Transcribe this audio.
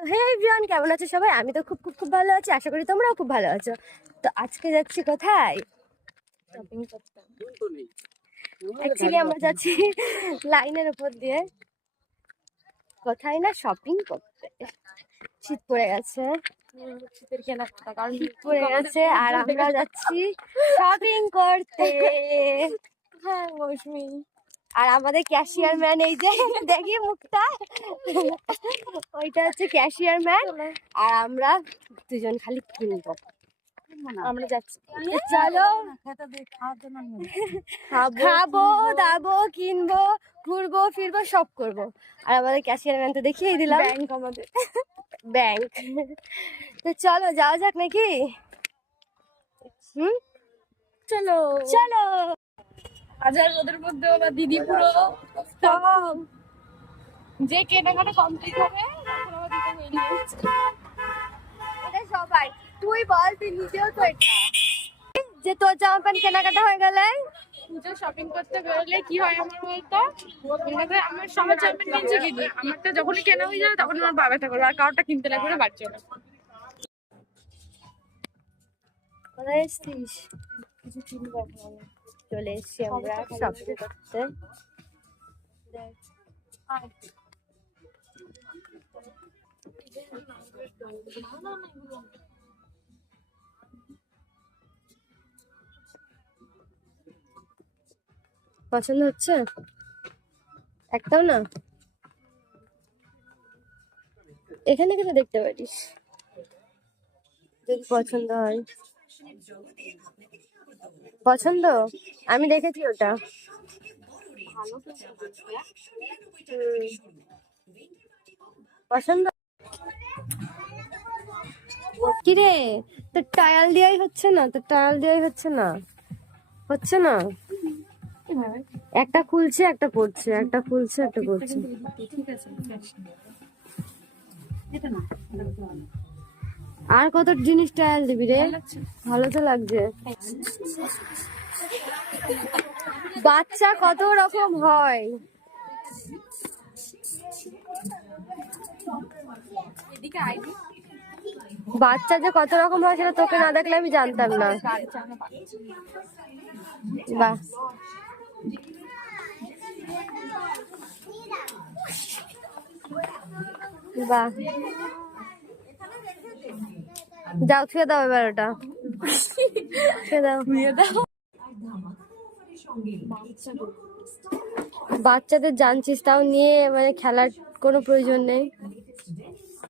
হে everyone, কেমন আছো সবাই? আমি তো খুব খুব খুব ভালো আছি, আশা করি তোমরাও খুব ভালো আছো। তো আজকে যাচ্ছি কোথায়? শপিং করতে। অ্যাকচুয়ালি আমরা যাচ্ছি লাইনের উপর দিয়ে, কোথায় না শপিং করতে। শীত পড়ে গেছে, শীতের কেনাকাটা কারণ শীত পড়ে গেছে আর আমরা যাচ্ছি শপিং করতে। হ্যাঁ মৌসুমি। আর আমাদের ক্যাশিয়ার ম্যান এই যে দেখি মুখটা, ওইটা হচ্ছে ক্যাশিয়ার ম্যান। আর আমরা দুজন খালি কিনবো। আমরা যাচ্ছি, চলো খাবো দাবো কিনবো ঘুরবো ফিরবো সব করবো। আর আমাদের ক্যাশিয়ার ম্যান তো দেখিয়ে দিলাম, ব্যাংক আমাদের ব্যাংক। তো চলো যাওয়া যাক নাকি? চলো চলো। হাজার রোদের মধ্যে ওরা দিদি পুরো যে কেনাকাটা কমপ্লিট হবে এটা সবাই। তুই বল, তুই নিজেও তো এটা যে তোর জামা প্যান্ট কেনাকাটা হয়ে গেলে পুজো শপিং করতে বেরোলে কি হয় আমার বলতো, আমার সবার জামা প্যান্ট কিনছি কিনি, আমারটা যখনই কেনা হয়ে যাবে তখন আমার বাবা করবে আর কারোরটা কিনতে লাগবে না, বাড়ি চলে। কোথায় এসছিস? কিছু কিনবো চলে এসছি আমরা শপিং করতে। পছন্দ হচ্ছে? একটাও না? এখানে কিন্তু দেখতে পারিস যদি পছন্দ হয়। পছন্দ? আমি দেখেছি ওটা। পছন্দ কিরে? তো টায়াল দিয়াই হচ্ছে না, তো টায়াল দিয়াই হচ্ছে না, হচ্ছে না। একটা খুলছে একটা পড়ছে, একটা খুলছে একটা পড়ছে। আর কত জিনিস টায়াল দিবি রে? ভালো তো লাগছে। বাচ্চা কত রকম হয়, বাচ্চা যে কত রকম হয় সেটা তোকে না দেখলে আমি জানতাম না। বাহ, বাহ, যাও ছুঁয়ে দাও এবার ওটা, ছুঁয়ে দাও। বাচ্চাদের জানছিস, তাও নিয়ে মানে খেলার কোনো প্রয়োজন নেই।